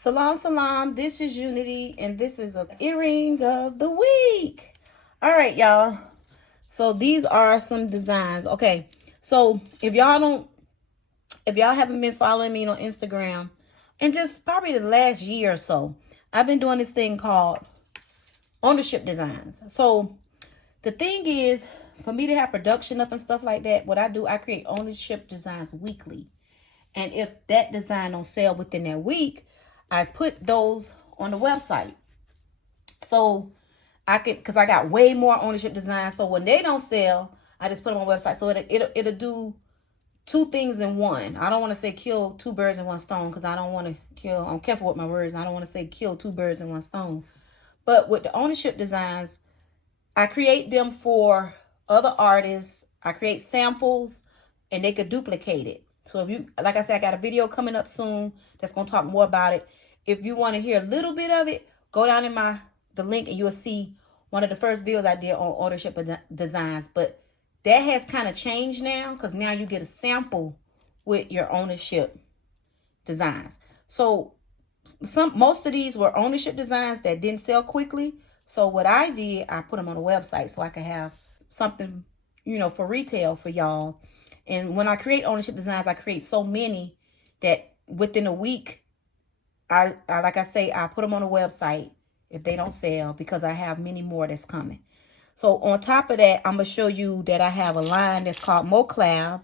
Salam, salam. This is Unity, and this is an earring of the week. All right, y'all. So these are some designs. Okay, so if y'all haven't been following me on Instagram, and just probably the last year or so, I've been doing this thing called ownership designs. So the thing is, for me to have production up and stuff like that, what I do, I create ownership designs weekly. And if that design don't sell within that week, I put those on the website. So I can, because I got way more ownership designs. So when they don't sell, I just put them on the website. So it'll do two things in one. I don't want to say kill two birds in one stone, because I don't want to kill, I'm careful with my words. I don't want to say kill two birds in one stone. But with the ownership designs, I create them for other artists. I create samples and they could duplicate it. So if you, like I said, I got a video coming up soon that's going to talk more about it. If you want to hear a little bit of it, go down in the link and you'll see one of the first videos I did on ownership designs. But that has kind of changed now, because now you get a sample with your ownership designs. So most of these were ownership designs that didn't sell quickly. So what I did, I put them on a website so I could have something, for retail for y'all. And when I create ownership designs, I create so many that within a week, I like I say, I put them on a website if they don't sell, because I have many more that's coming. So on top of that, I'm going to show you that I have a line that's called Boabw,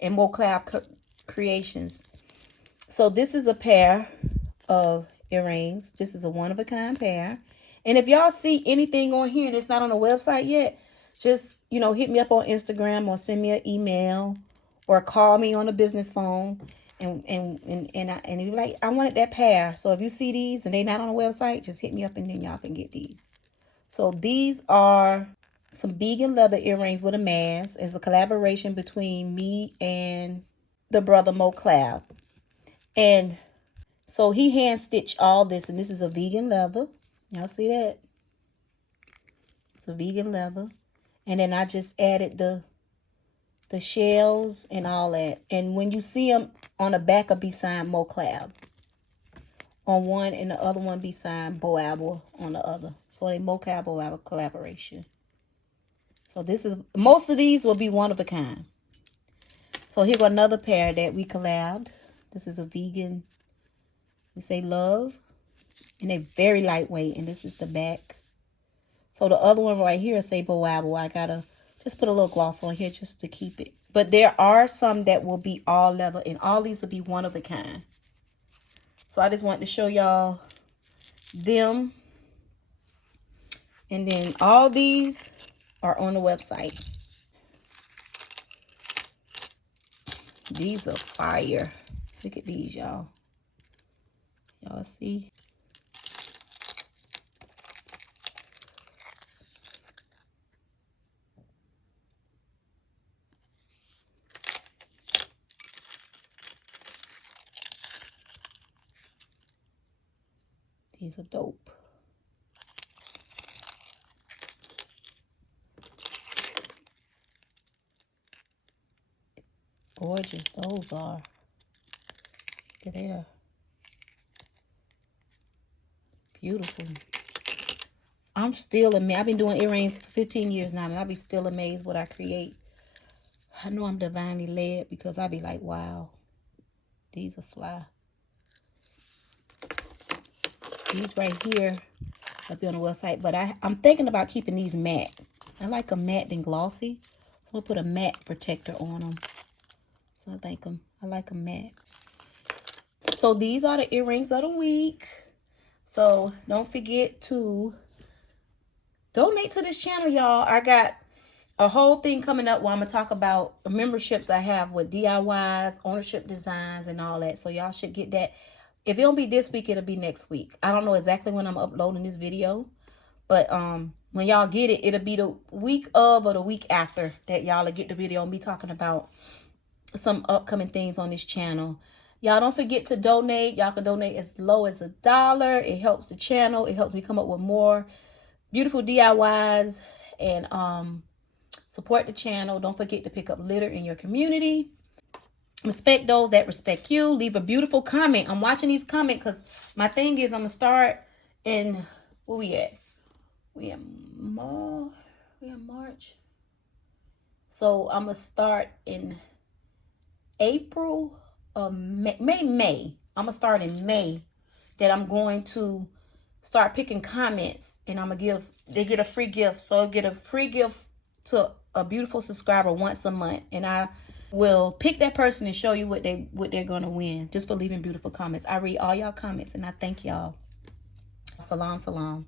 and Boabw Creations. So this is a pair of earrings. This is a one-of-a-kind pair. And if y'all see anything on here that's not on the website yet, just, hit me up on Instagram or send me an email or call me on a business phone. And you're like, I wanted that pair. So if you see these and they're not on the website, just hit me up and then y'all can get these. So these are some vegan leather earrings with a mask. It's a collaboration between me and the brother Boabw. And so he hand stitched all this, and this is a vegan leather. Y'all see that? It's a vegan leather. And then I just added the shells and all that. And when you see them on the back, will be signed Boabw on one, and the other one be signed Boabw on the other. So they Boabw collaboration. So this is, most of these will be one of a kind. So here go another pair that we collabed. This is a vegan, we say love, and they're very lightweight, and this is the back. So the other one right here say Boabw. I gotta just put a little gloss on here just to keep it. But there are some that will be all leather, and all these will be one of a kind. So I just wanted to show y'all them. And then all these are on the website. These are fire. Look at these, y'all. Y'all see? These are dope. Gorgeous, those are. Look at there. Beautiful. I'm still amazed. I've been doing earrings for 15 years now, and I'll be still amazed what I create. I know I'm divinely led, because I'll be like, wow, these are fly. These right here, I'll be on the website, but I'm thinking about keeping these matte. I like them matte than glossy, so I'll put a matte protector on them. So I like them matte. So these are the earrings of the week. So don't forget to donate to this channel, y'all. I got a whole thing coming up where I'm going to talk about the memberships I have with DIYs, ownership designs, and all that. So y'all should get that. If it don't be this week, it'll be next week. I don't know exactly when I'm uploading this video. But when y'all get it, it'll be the week of or the week after that y'all will get the video and be talking about some upcoming things on this channel. Y'all don't forget to donate. Y'all can donate as low as $1. It helps the channel. It helps me come up with more beautiful DIYs and support the channel. Don't forget to pick up litter in your community. Respect those that respect you. Leave a beautiful comment. I'm watching these comments because my thing is I'm going to start in, where we at? We in March. So I'm going to start in April or May. I'm going to start in May, that I'm going to start picking comments, and I'm going to they get a free gift. So I get a free gift to a beautiful subscriber once a month, and I will pick that person and show you what they're going to win just for leaving beautiful comments. I read all y'all comments, and I thank y'all. Salam, salam.